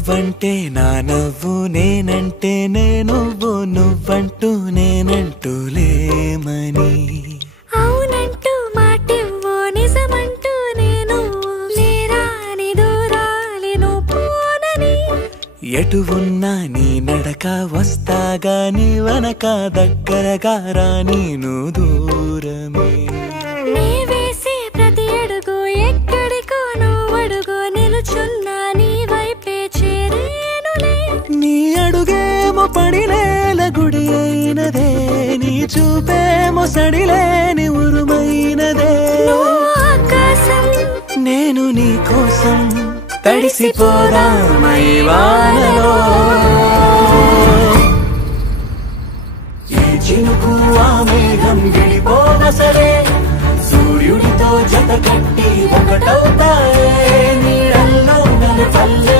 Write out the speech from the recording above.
నువ్వంటే నా నవ్వు నేనంటే నువ్వు నువ్వంటూ నేనంటూ లేమని అవునంటూ మాటివ్వు నిజమంటూ నేను లేరాని దూరాలేను పోనని ఎటు ఉన్నా నీ నడక వస్తాగా నీ వనక దగ్గరగా రాని నువ్వు దూరమే నీ వేసే ప్రతి అడుగు ఎక్కడికో నువ్వు అడుగు నిలుచున్నా నీ వైపే చేరేనులే నీ అడుగేమో పడినేల గుడి అయినదే నీ చూపేమో సడిలేని ఉరుమైనదే ఆకాశం నేను నీ కోసం తడిసిపోదామై వానలో ఏ చినుకు ఆ మేఘం విడిపోవసరే సూర్యుడితో జత కట్టి ఒకటవుతాయే నీడల్లో నలు పల్లె